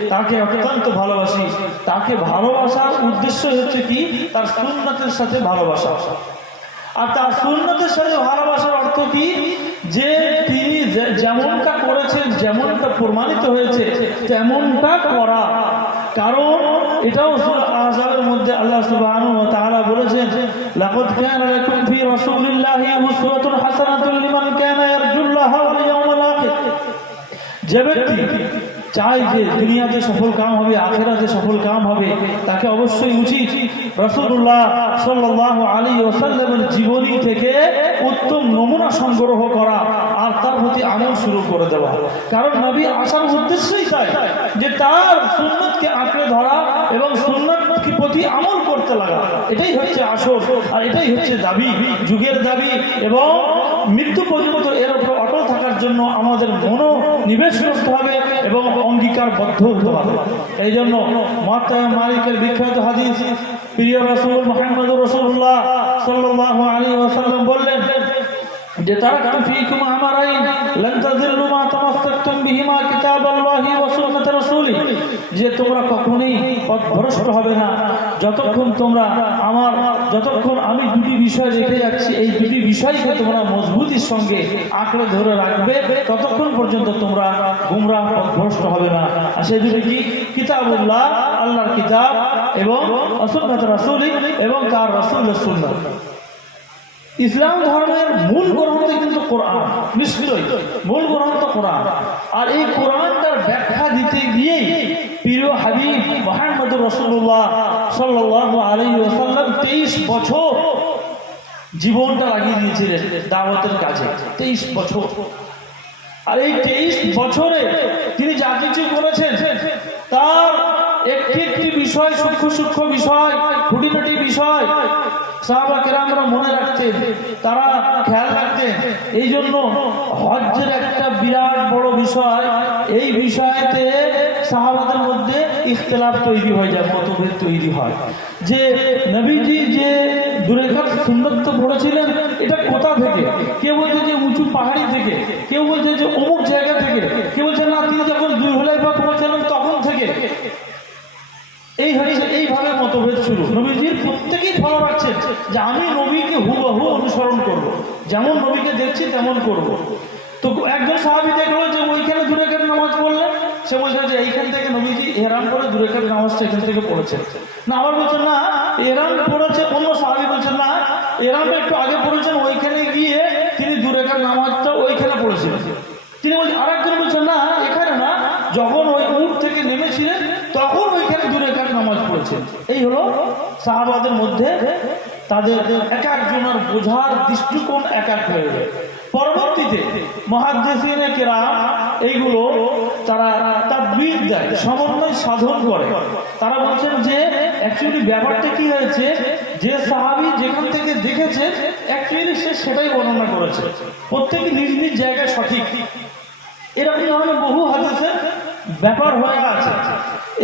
তাকে অত্যন্ত ভালোবাসি। তাকে ভালোবাসার উদ্দেশ্য হচ্ছে কি, তার সুন্নতের সাথে ভালোবাসা। আর তার সুন্নতের সাথে ভালোবাসার অর্থ কি, যে তিনি যেমনটা করেছেন, যেমনটা প্রমাণিত হয়েছে তেমনটা করা। কারণ এটাও সূরা আহজাবের মধ্যে আল্লাহ সুবহানাহু ওয়া তাআলা বলেছেন, লাকাদ কানা লাকুম ফি রাসূলিল্লাহি উসওয়াতুন হাসানাতুন লিমান কানা ইয়ারজুল্লাহা ওয়াল ইয়াউমাল আখির। যে ব্যক্তি চাই যে দুনিয়াতে সফল কাম হবে, আখিরাতে সফল কাম হবে, তাকে অবশ্যই উচিত রাসূলুল্লাহ সাল্লাল্লাহু আলাইহি ওয়াসাল্লামের জীবনী থেকে উত্তম নমুনা সংগ্রহ করা আর তার প্রতি আমল শুরু করে দেওয়া। কারণ নবী আসার উদ্দেশ্যই তাই, যে তার সুন্নতকে আঁকড়ে ধরা এবং সুন্নতকে প্রতি আমল করতে লাগা। এটাই হচ্ছে আসল, আর এটাই হচ্ছে দাবি, যুগের দাবি। এবং মৃত্যু পর্যন্ত এর উপর অটল থাকার জন্য আমাদের মনোনিবেশ করতে হবে এবং অঙ্গীকারবদ্ধ হতে হবে। এই জন্য মুয়াত্তা মালিকের বিখ্যাত হাদিস, প্রিয় রাসূল মুহাম্মদুর রাসূলুল্লাহ সাল্লাল্লাহু আলাইহি ওয়াসাল্লাম বললেন যে তারাকতু ফীকুম আমারাইন লান তাযিল্লু মা তামাসসাকতুম বিহিমা কিতাবাল্লাহি ওয়া সুন্নাত রাসূলিহি, যে তোমরা কখনোই পথভ্রষ্ট হবে না যতক্ষণ আমি দুটি বিষয় রেখে যাচ্ছি, এই দুটি বিষয়কে তোমরা মজবুতির সঙ্গে আঁকড়ে ধরে রাখবে, ততক্ষণ পর্যন্ত তোমরা গুমরাহ পথভ্রষ্ট হবে না। আর সেই দুটি কি? কিতাবুল্লাহ, আল্লাহর কিতাব, এবং সুন্নাত রাসূলিহি, এবং তার রাসূলের সুন্নাত। ইসলাম ধর্মের মূল গ্রন্থ কিন্তু কোরআন, নিশ্চয়ই মূল গ্রন্থ কোরআন। আর এই কোরআনটার ব্যাখ্যা দিতে গিয়েই প্রিয় হাবিব মুহাম্মদুর রাসূলুল্লাহ সাল্লাল্লাহু আলাইহি ওয়াসাল্লাম 23 বছর জীবনটা লাগিয়ে দিয়েছিলেন দাওয়াতের কাজে। 23 বছর। আর এই 23 বছরে তিনি যা কিছু করেছেন তার একটি একটি বিষয়, সূক্ষ্ম বিষয়, খুঁটিনাটি বিষয় সাহাবা কেরামরা মনে রাখতেন, তারা খেয়াল রাখতেন। এই জন্য হজ্জের একটা বিরাট বড় বিষয়, এই বিষয়তে সাহাবাদের মধ্যে ইখতিলাফ তৈরি হয়ে যায়, মতভেদ তৈরি হয় যে নবীজি যে দুরেখাত সুন্নত পড়েছিলেন এটা কোথা থেকে। কেউ বলছে যে উঁচু পাহাড়ি থেকে, কেউ বলছে যে অমুক জায়গা থেকে, কেউ বলছে না তিনি যখন জুলহুলাইফা পৌঁছালেন তখন থেকে। এইভাবে মতভেদ শুরু। নবীজির প্রত্যেকেই ফলো রাখছেন যে আমি নবীকে হুবহু অনুসরণ করব, যেমন নবীকে দেখছি তেমন করব। তো একজন সাহাবী দেখলো যে ওইখানে দু রাকাত নামাজ পড়লেন, সে বলছে যে এইখান থেকে নবীজি ইহরাম করে দু রাকাত নামাজটা এখান থেকে পড়েছেন। না, আবার বলছেন না ইহরাম পড়েছে, অন্য সাহাবী বলছেন না ইহরামটা একটু আগে পড়েছেন, ওইখানে গিয়ে তিনি দু রাকাত নামাজটা ওইখানে পড়েছিলেন। তিনি বলছেন, আরেকজন বলছেন না এখানে না, যখন ওই উট থেকে নেমেছিলেন তখন ওইখানে দু রাকাত নামাজ পড়েছেন। এই হলো সাহাবাদের মধ্যে তাদের এক একজনের বোঝার দৃষ্টিকোণ এক এক হয়ে যায়। পরবর্তীতে মুহাদ্দিসিনে কেরাম এইগুলো তারা তাদবির দেয়, সমন্বয় সাধন করে। তারা বলছেন যে অ্যাকচুয়ালি ব্যাপারটা কি হয়েছে, যে সাহাবী যেখান থেকে দেখেছে অ্যাকচুয়ালি সে সেটাই বর্ণনা করেছে। প্রত্যেকে নিজ নিজ জায়গায় সঠিক, এরকম ধরনের বহু হাদিসের ব্যাপার হয়ে আছে।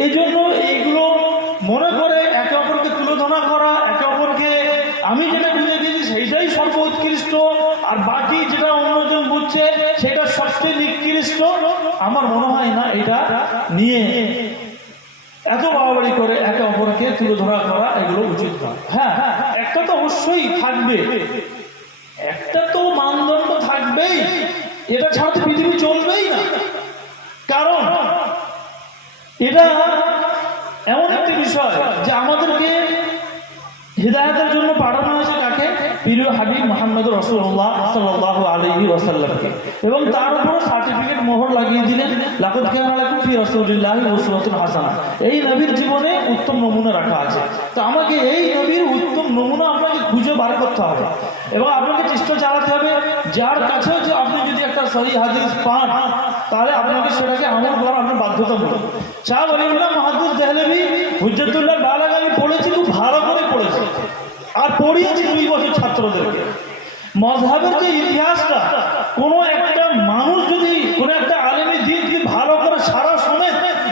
এই জন্য এইগুলো মনে করে একে অপরকে তুলনা করা, একে অপরকে আমি যেটা বুঝে দিয়েছি সেইটাই সর্বোৎকৃষ্ট আর বাকি যেটা অন্যজন বুঝছে সেটা সবচেয়ে নিকৃষ্ট, আমার মনে হয় না এটা নিয়ে এত বাড়াবাড়ি করে একে অপরকে তুলে করা এগুলো উচিত নয়। হ্যাঁ, একটা তো অবশ্যই থাকবে, একটা তো মানদণ্ড থাকবেই, এটা ছাড়া তো পৃথিবী চলবেই না। কারণ এটা এমন একটি বিষয় যে আমাদেরকে হিদায়াতের জন্য পাঠানো হয়েছে কাকে? প্রিয় হাবিব মুহাম্মদুর রাসূলুল্লাহ সাল্লাল্লাহু আলাইহি ওয়াসাল্লামকে, এবং তার উপর সার্টিফিকেট মোহর লাগিয়ে দিলেন লাকাদ কানা লাকুম ফি রাসূলিল্লাহি উসওয়াতুন হাসানাহ। এই নবীর জীবনে উত্তম নমুনা রাখা আছে। তো আমাকে এই নবীর উত্তম নমুনা আপনাকে খুঁজে বার করতে হবে এবং আপনাকে চেষ্টা চালাতে হবে যার কাছেও যে আপনি যদি একটা সহিহ হাদিস পান তাহলে আপনাকে সেটাকে আমল করা আপনার বাধ্যতামূলক। শাহ ওলিউল্লাহ মুহাদ্দিস দেহলভী হুজ্জাতুল্লাহ বালাগাহি পড়েছি, খুব ভালো করে পড়েছি আর পড়িয়েছি 2 বছর ছাত্রদেরকে। মযহাবের যে ইতিহাসটা কোনো একটা মানুষ যদি কোনো একটা আলেমের দিনকে ভালো করে সারা শুনে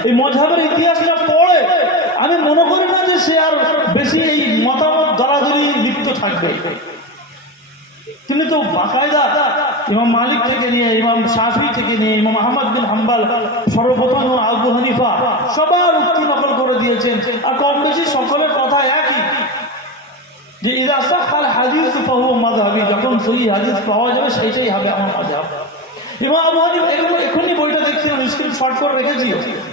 এই মযহাবের ইতিহাসটা পড়ে, আমি মনে করি না যে সে আর বেশি এই মতামত দলাদলি লিপ্ত থাকবে। তিনি তো বাকায়দা ইমাম মালিক থেকে নিয়ে ইমাম শাফি থেকে নিয়ে ইমাম আহমদ বিন হাম্বল, সর্বপ্রথম ইমাম আবু হানিফা, সবার উক্তি নকল করে দিয়েছেন। আর কম বেশি সকলের কথা একই, যে ইদা সাহাল হাদিস ফাহুয়া মাযহাবি, যখন সহিহ হাদিস পাওয়া যাবে সেইটাই হবে আমার মাযহাব। ইমাম আবু হানিফা এখনই বইটা দেখছিলাম, স্ক্রিন শর্ট করে রেখেছি,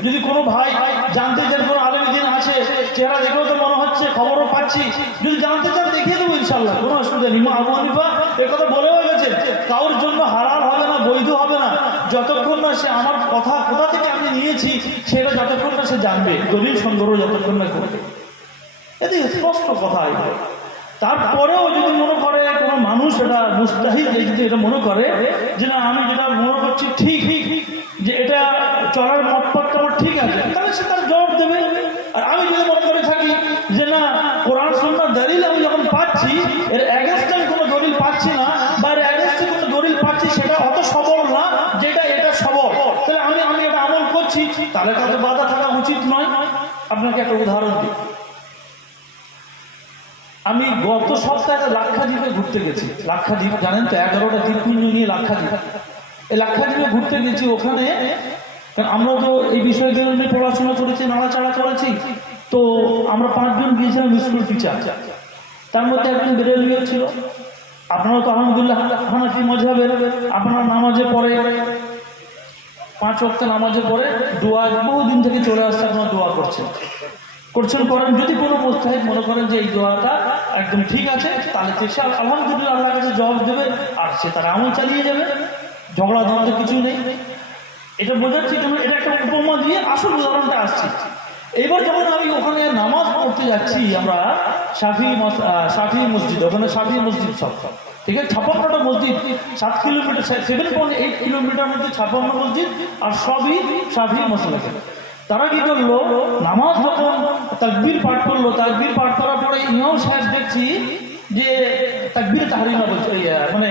যদি কোনো ভাই জানতে চান, কোনো আলেমী দিন আছে, চেহারা দেখেও তো মনে হচ্ছে, খবরও পাচ্ছি, যদি জানতে চান দেখিয়ে দেবো ইনশাল্লাহ, কোনো অসুবিধা নেই। ইমাম আবু হানিফা এর কথা বলেও গেছে, কারোর জন্য হালাল হবে না, বৈধ হবে না, যতক্ষণ না সে আমার কথা কোথা থেকে আমি নিয়েছি সেটা যতক্ষণ না সে জানবে, দলিল সংগ্রহ যতক্ষণ না করবে। এতে স্পষ্ট কথা। তারপরেও যদি মনে করে কোনো মানুষ এটা মুস্তাহিদ, যদি এটা মনে করে যে না আমি যেটা মনে করছি ঠিক, যে এটা চলার মতপথটা আমার ঠিক আছে, তাহলে সে তার জবাব দেবে। আর আমি যদি মনে করে থাকি যে না কোরআন সুন্নাহর দলিল আমি যখন পাচ্ছি, এর এগেইনস্টে আমি কোনো দলিল পাচ্ছি না, বা এর এগেইনস্টে কোনো দলিল পাচ্ছি সেটা অত সবল না যেটা এটা সবল, তাহলে আমি এটা আমল করছি, তাহলে তাতে বাধা থাকা উচিত নয়। আপনাকে একটা উদাহরণ দিই। আমি গত সপ্তাহে লাক্ষাদ্বীপে ঘুরতে গেছি। লাক্ষাদ্বীপ জানেন তো, 11টা দ্বীপপুঞ্জ নিয়ে লাক্ষাদ্বীপ। এই লাক্ষাদ্বীপে ঘুরতে গেছি, ওখানে আমরা তো এই বিষয়গুলো নিয়ে পড়াশোনা করেছি, নাড়াচাড়া করেছি, তো আমরা 5 জন গিয়েছিলাম স্কুল টিচার, তার মধ্যে একজন বেরেলভিও ছিল। আপনারা তো আলহামদুলিল্লাহ হানাফি মাযহাবের, আপনারা নামাজে পড়ে 5 ওয়াক্ত নামাজে পড়ে দোয়া বহুদিন থেকে চলে আসছে, আপনারা দোয়া করছেন করেন। যদি কোনো মুস্তাহিদ মনে করেন যে এই দোয়াটা একদম ঠিক আছে, তাহলে সে আলহামদুলিল্লাহ আল্লাহর কাছে জবাব দেবে, আর সে তার আমল চালিয়ে যাবে, ঝগড়া দ্বন্দ্ব কিছু নেই। এটা বোঝাচ্ছি, এটা একটা উপমা দিয়ে আসল উদাহরণটা আসছি। এবার যখন আমি ওখানে নামাজ পড়তে যাচ্ছি, আমরা শাফি মসজিদ, ওখানে শাফি মসজিদ সব, ঠিক আছে, 56টা মসজিদ, 7 কিলোমিটার 7.8 কিলোমিটার মধ্যে 56 মসজিদ, আর সবই শাফি মাসলাক। তারা কি করলো, নামাজ যখন তাকবীর পাঠ করলো, তাকবীর পাঠ করার পরে ইমাম সাহেব দেখছি যে তাকবীর তাহরিমা বলছে, মানে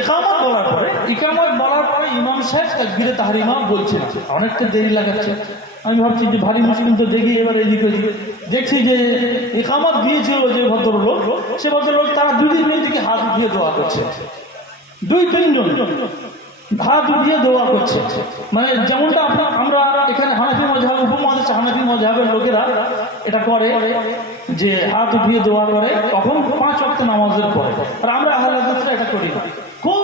ইকামত বলার পরে ইমাম সাহেব তাকবীর তাহরিমা বলছে, অনেকটা দেরি লাগাচ্ছে। আমি ভাবছি যে ভারী মুশকিল তো দেখি, এবার এদিকে দেখছি যে ইকামত দিয়েছিল যে ভদ্রলোক, সে ভদ্রলোক তারা 2 দিনের দিকে হাত উঠিয়ে দোয়া করছে, 2-3 জন হাত উঠিয়ে দোয়া করছে। মানে যেমনটা আমরা এখানে হানাফি মাযহাব, উপমহাদেশে হানাফি মাযহাবের লোকেরা এটা করে, যে হাত উঠিয়ে দোয়া করে তখন 5 ওয়াক্ত নামাজের পরে, আর আমরা আহলে হাদিসরা এটা করি না। খুব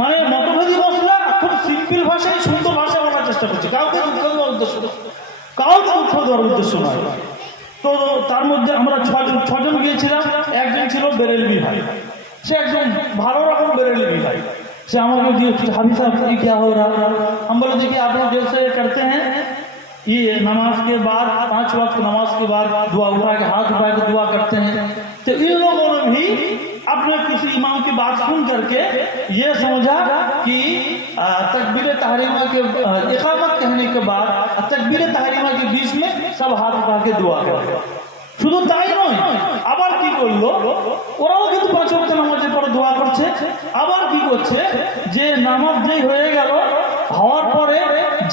মানে মতভেদী মশলা, খুব সিম্পল ভাষায়, সুন্দর ভাষায় বলার চেষ্টা করছি, কাউকে দুঃখ দেওয়ার উদ্দেশ্য নয়। তো তার মধ্যে আমরা 6 জন গিয়েছিলাম। একজন ছিল বেরেলভি ভাই, সে একদম ভালো রকম বেরেলভি भाई। से हमारे हाफिज साहब ये क्या हो रहा, हम बोले देखिए आप लोग जैसे करते हैं ये नमाज के बाद 5 वक्त नमाज के बाद दुआ उठा के हाथ उठा के दुआ करते हैं, तो इन लोगों ने भी अपने किसी इमाम की बात सुन करके ये समझा कि तकबीर तहरीमा के इकामत कहने के बाद तकबीर तहरीमा के बीच में सब हाथ उठा के दुआ करें। শুধু তাই নয়, আবার কি করলো, ওরাও কিন্তু 5 ওয়াক্ত নামাজের পরে দোয়া করছে। আবার কি করছে, যে নামাজ যেই হয়ে গেল, হওয়ার পরে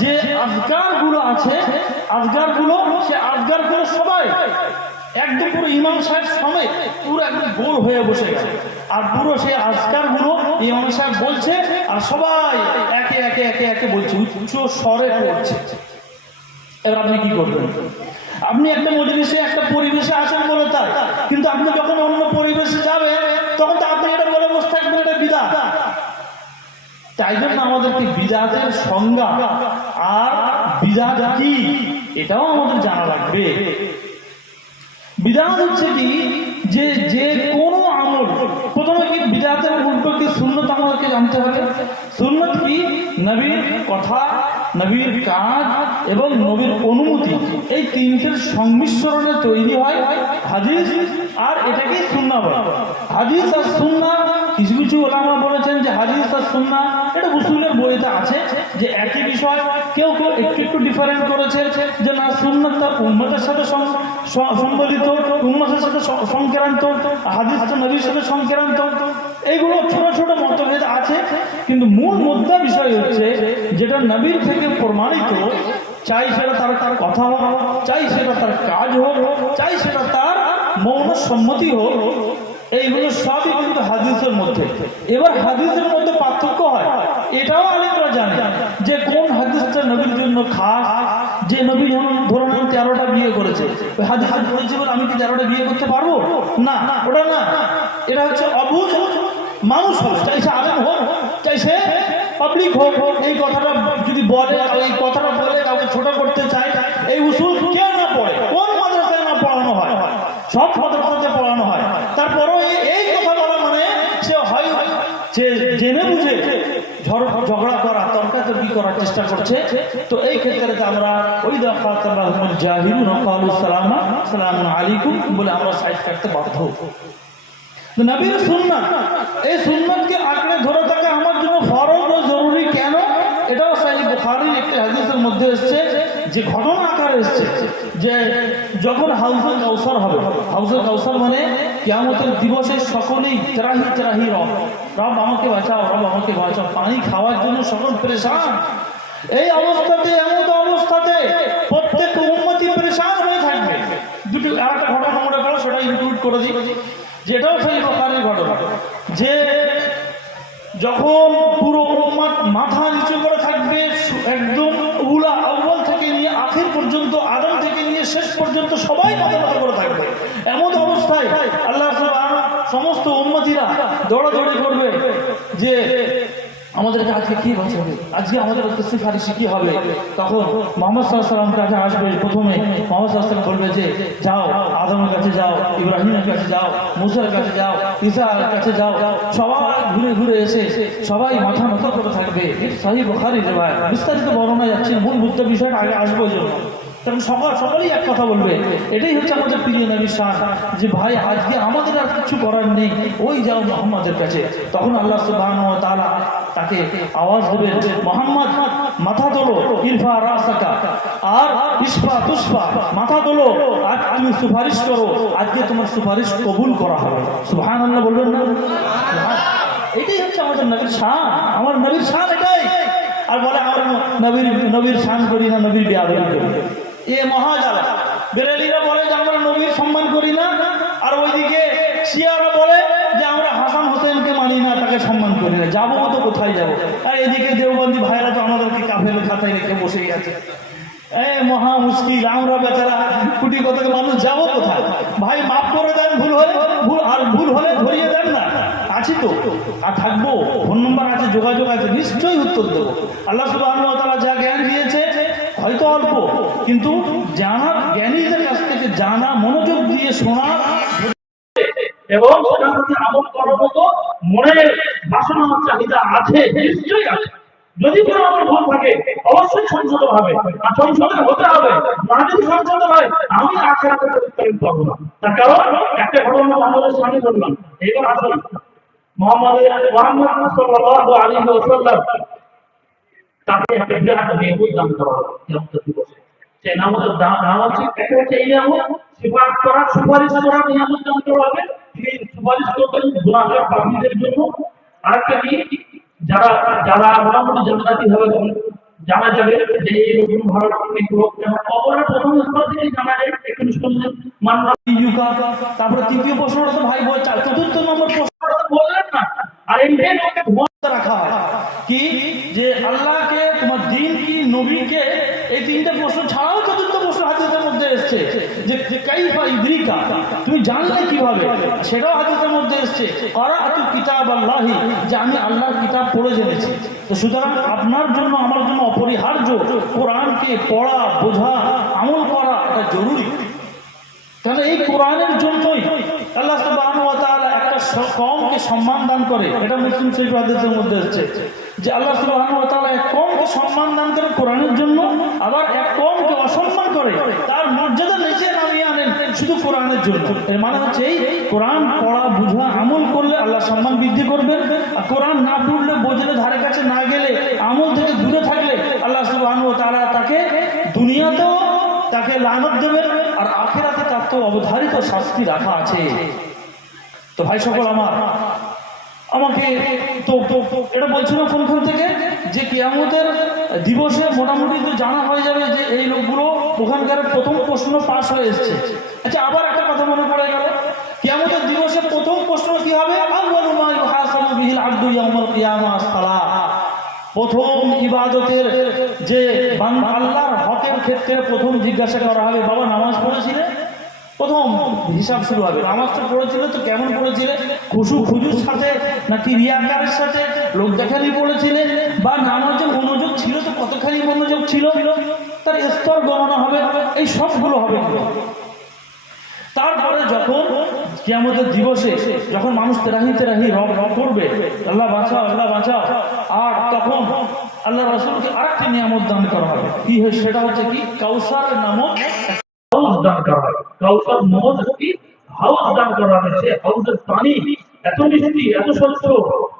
যে আজকারগুলো আছে, সে আজকারগুলো সবাই একদম পুরো ইমাম সাহেব সমেত পুরো একদম গোল হয়ে বসে গেছে, আর পুরো সেই আজকারগুলো ইমাম সাহেব বলছে, আর সবাই একে বলছে, উচ্চ স্বরে পড়ছে। এবার আপনি কি করবেন? আপনি একটা মজলিসে, একটা পরিবেশে আছেন বলে তাই, কিন্তু আপনি যখন অন্য পরিবেশে যাবেন তখন তো আপনি এটা বলে বসে থাকবেন এটা বিদআত। তাই জন্য আমাদেরকে বিদআতের সংজ্ঞা আর বিদআত কি এটাও আমাদের জানা লাগবে। বিদআত হচ্ছে কি, যে কোনো আমল, প্রথমে কি বিদআতের উল্টো কি সুন্নত আমাদেরকে জানতে হবে। সুন্নত কি, নবীর কথা, নবীর কাজ এবং নবীর অনুমতি, এই 3টের সংমিশ্রণে তৈরি হয় হাদিস, আর এটাকে সুন্নাহ বলে। হাদিস আর সুন্নাহ, কিছু ওলামা বলেছেন যে হাদিস আর সুন্নাহ এটা উসুলের বইতে আছে যে একই বিষয়। কেউ একটু ডিফারেন্ট করেছে, যে না সুন্নাহ তার উম্মতের সাথে সম্বলিত, উম্মতের সাথে সংক্রান্ত, হাদিস তো নবীর সাথে সংক্রান্ত। এইগুলো ছোট মতভেদ আছে, কিন্তু মূল মুদ্রা বিষয় হচ্ছে যেটা নবীর থেকে প্রমাণিত, চাই সেটা তার কথা হোক, চাই সেটা তার কাজ হোক, চাই সেটা তার মৌন সম্মতি হোক, এইগুলো সবই কিন্তু হাদিসের মধ্যে। এবার হাদিসের মধ্যে পার্থক্য হয়, এটাও আলেমরা জানে যে কোন হাদিসটা নবীর জন্য খাস। যে নবী যেমন ধরে নেন 13টা বিয়ে করেছে, ওই হাদিসে বলেছে বলে আমি কি 13টা বিয়ে করতে পারবো? না, ওটা না। এটা হচ্ছে অবুঝ মানুষ হোক, চাইছে আলেম হোক, চাইছে পাবলিক হোক, এই কথাটা যদি বলে, এই কথাটা বলে কাউকে ছোট করতে চায়, এই উসুল কে না পড়ে, কোন মাদ্রাসায় না পড়ানো হয়, সব মাদ্রাসাতে পড়ানো হয়। তারপরও এই কথা বলা মানে সে হয় সে জেনে বুঝে ঝগড়া করা, তর্কাতর্কি করার চেষ্টা করছে। তো এই ক্ষেত্রে আমরা ওই জাহিরুন ক্বালু সালামুন আলাইকুম বলে আমরা সাইড কাটতে বাধ্য। নবীর সুন্নাত, এই সুন্নাতকে আঁকড়ে ধরে থাকা আমার জন্য ফরজ ও জরুরি। কেন? এটাও সহিহ বুখারীর একটি হাদিসের মধ্যে এসেছে, যে ঘটনা আকারে এসেছে যে যখন হাউজে কাউসার হবে, হাউজে কাউসার মানে কিয়ামতের দিবসে সকলেই ত্রাহি ত্রাহি রব, রব আমাকে বাঁচাও, রব আমাকে বাঁচাও, পানি খাওয়ার জন্য সকল পেরেশান। এই অবস্থাতে, এমন অবস্থাতে প্রত্যেক উম্মতি পেরেশান হয়ে থাকবে। দুটো আরেকটা ঘটনা মনে পড়ে, সেটা ইনক্লুড করে দিই, যেটাও সহিহ বুখারীর ঘটনা, যে যখন পুরো উম্মত মাথা নিচু করে থাকবে, একদম উলা আউয়াল থেকে নিয়ে আখির পর্যন্ত, আদম থেকে নিয়ে শেষ পর্যন্ত সবাই মাথা নত করে থাকবে। এমন অবস্থায় আল্লাহ সুবহানাহু সমস্ত উম্মতিরা দৌড়াদৌড়ি করবে যে আমাদেরকে আজকে কি বাঁচাবে, আজকে আমাদের সিফারিশি কি হবে। তখন মুহাম্মদ সাল্লাল্লাহু আলাইহি ওয়াসাল্লাম কাছে আসবে, প্রথমে মুহাম্মদ সাল্লাল্লাহু আলাইহি ওয়াসাল্লাম বলবে যে যাও আদমের কাছে যাও, ইব্রাহিমের কাছে যাও, মুসার কাছে যাও, ঈসার কাছে যাও। সবাই ঘুরে ঘুরে এসে সবাই মাথা নত করে থাকবে। সহিহ বুখারী রিওয়ায়াত, বিস্তারিত বর্ণনা যাচ্ছে, মূল মুদ্দা বিষয়টা আগে আসবে ওই জন্য। তখন সকলেই এক কথা বলবে, এটাই হচ্ছে আমাদের প্রিয় নবীর শান, যে ভাই আজকে আমাদের আর কিছু করার নেই, ওই যাও মুহাম্মাদের কাছে। তখন আল্লাহ সুবহানাহু ওয়া তাআলা তাকে আওয়াজ দেবেন, মুহাম্মদ মাথা তোলো, ইরফা রাসাকা, আর ইসফা তুসফা, মাথা তোলো, আজ তুমি সুপারিশ করো, আজকে তোমার সুপারিশ কবুল করা হবে। সুবহানাল্লাহ বলবেন না? এটাই হচ্ছে আমাদের নবীর শান, আমার নবীর শান এটাই। আর বলে আমার নবীর শান করি না, নবীর বেয়াদবি করি, এ মহাজালা। বেরেলিরা বলে যে আমরা নবীর সম্মান করি না, আর ওইদিকে শিয়ারা বলে যে আমরা হাসান হোসেনকে মানি না, তাকে সম্মান করি না। যাবো তো কোথায় যাবো? আর এদিকে দেওবন্দি ভাইরা তো আমাদেরকে কাফের খাতায় রেখে বসেই আছে। মহা মুশকিল, আমরা বেচারা কোটি কত মানুষ যাবো কোথায়? ভাই মাফ করে দেন, ভুল হলে ধরিয়ে দেন না, আছি তো, আর থাকবো, ফোন নম্বর আছে, যোগাযোগ আছে, নিশ্চয়ই উত্তর দেবো। আল্লাহ সুবহানাহু ওয়া তাআলা যা জ্ঞান দিয়েছে হয়তো অল্প, কিন্তু জানার, জ্ঞানীদের কাছ থেকে জানা, মনোযোগ দিয়ে শোনা এবং সেটার প্রতি আমল করার মতো মনের বাসনা চাহিদা আছে, নিশ্চয়ই আছে। যদি কোনো আমার ভুল থাকে অবশ্যই সংশোধন হবে, আর সংশোধন হতে হবে। না যদি সংশোধন হয়, আমি আখিরাতে পরিত্রাণ পাবো না। তার কারণ একটা ঘটনা আমাদের সামনে বললাম। এবার আসুন মুহাম্মদ সাল্লাল্লাহু আলাইহি ওয়াসাল্লাম তাকে একটা বিরাট নিয়ামত দান করা হলো কিয়ামতের দিবসে। সেই নাম হচ্ছে, একটা হচ্ছে এই নিয়ামত সুপারিশ করার নিয়ামত দান করা হবে, তিনি সুপারিশ করবেন গুনাহগার বান্দীদের জন্য। আরেকটা কি, যারা মোটামুটি জান্নাতি হবে, জানা যাবে যে এই রকম ভালো লোক, যেমন কবরের প্রথম স্তর থেকে জানা যায়। একটু শুনলেন মানরা ইউকা। তারপরে তৃতীয় প্রশ্নটা তো ভাই বল, চতুর্থ নম্বর প্রশ্নটা তো বললেন না। আর এই লোককে ধোঁয়া রাখা হয় কি, যে আল্লাহকে, তোমার দ্বীন কি, নবীকে, এই তিনটে প্রশ্ন ছাড়াও চতুর্থ প্রশ্ন হাদিসের মধ্যে এসেছে যে কাইফা ইদরিকা, তুমি জানলে কিভাবে, সেটাও হাদিসের মধ্যে এসেছে ক্বারাআতু কিতাবাল্লাহি, যে আমি আল্লাহর কিতাব পড়ে জেনেছি। তো সুতরাং আপনার জন্য, আমার জন্য অপরিহার্য কোরআনকে পড়া, বোঝা, আমল করা, এটা জরুরি। তাহলে এই কোরআনের জন্যই আল্লাহ সুবহানাহু ওয়া তাআলা একটা কওমকে সম্মান দান করে। এটা মুসলিম শরীফ হাদিসের মধ্যে আছে যে আল্লাহ সুবহানাহু ওয়া তাআলা এক কওমকে সম্মান দান করে কোরআনের জন্য, আবার এক কওমকে অসম্মান করে, তার মর্যাদা নিচে নামিয়ে আনেন শুধু কোরআনের জন্য। এর মানে হচ্ছে এই কোরআন পড়া, বুঝা, আমল করলে আল্লাহ সম্মান বৃদ্ধি করবেন। আর কোরআন না পড়লে, বোঝলে, ধারে কাছে না গেলে, আমল থেকে দূরে থাকলে আল্লাহ সুবহানাহু ওয়া তাআলা তাকে দুনিয়াতেও তাকে লানত দেবেন, আর আখিরাতে তার তো অবধারিত শাস্তি রাখা আছে। তো ভাই সকল আমার, আমাকে তো এটা বলছিল কোনখান থেকে, যে কিয়ামতের দিবসে মোটামুটি তো জানা হয়ে যাবে যে এই লোকগুলো ওখানকার প্রথম প্রশ্ন পাস হয়ে এসছে। আচ্ছা, আবার একটা কথা মনে পড়ে গেল কিয়ামতের দিবসে প্রথম প্রশ্ন কি হবে? আউয়ালু মা ইউহাসাবু বিহিল আবদু ইয়াউমাল কিয়ামাহ আস-সালাহ। প্রথম ইবাদতের যে বান্দা আল্লাহর হকের ক্ষেত্রে প্রথম জিজ্ঞাসা করা হবে, বাবা নামাজ পড়েছিলে? প্রথম হিসাব শুরু হবে, নামাজটা পড়েছিলে তো কেমন পড়েছিলে, খুশু খুজুর সাথে নাকি রিয়াকারের সাথে, লোক দেখানি পড়েছিলে, বা নামাজে মনোযোগ ছিল তো কতখানি মনোযোগ ছিল, তার স্তর গণনা হবে, এই সবগুলো হবে। তারপরে যখন কিয়ামতের দিবসে যখন মানুষ তেরাহি তেরাহি রব করবে, আল্লাহ বাঁচাও আল্লাহ বাঁচাও, আর তখন আল্লাহ রাসূলকে আরেকটি নিয়ামত দান করা হবে। কি হয় সেটা হচ্ছে কি, কাউসার নামক হাউস দান করা হবে। কাউসার নামক একটি হাউস দান করা হবে। সে হাউসের পানি এত মিষ্টি এত স্বচ্ছ,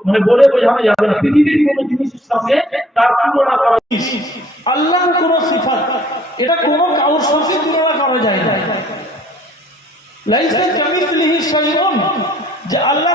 মানে বলে বোঝানো যাবে না। পৃথিবীর কোনো জিনিসের সঙ্গে তার তুলনা করা, আল্লাহর কোনো সিফাত এটা কোনো কাউর সঙ্গে তুলনা করা যায় না। লাইসা কামিসলিহি শাইউন, যে আল্লাহ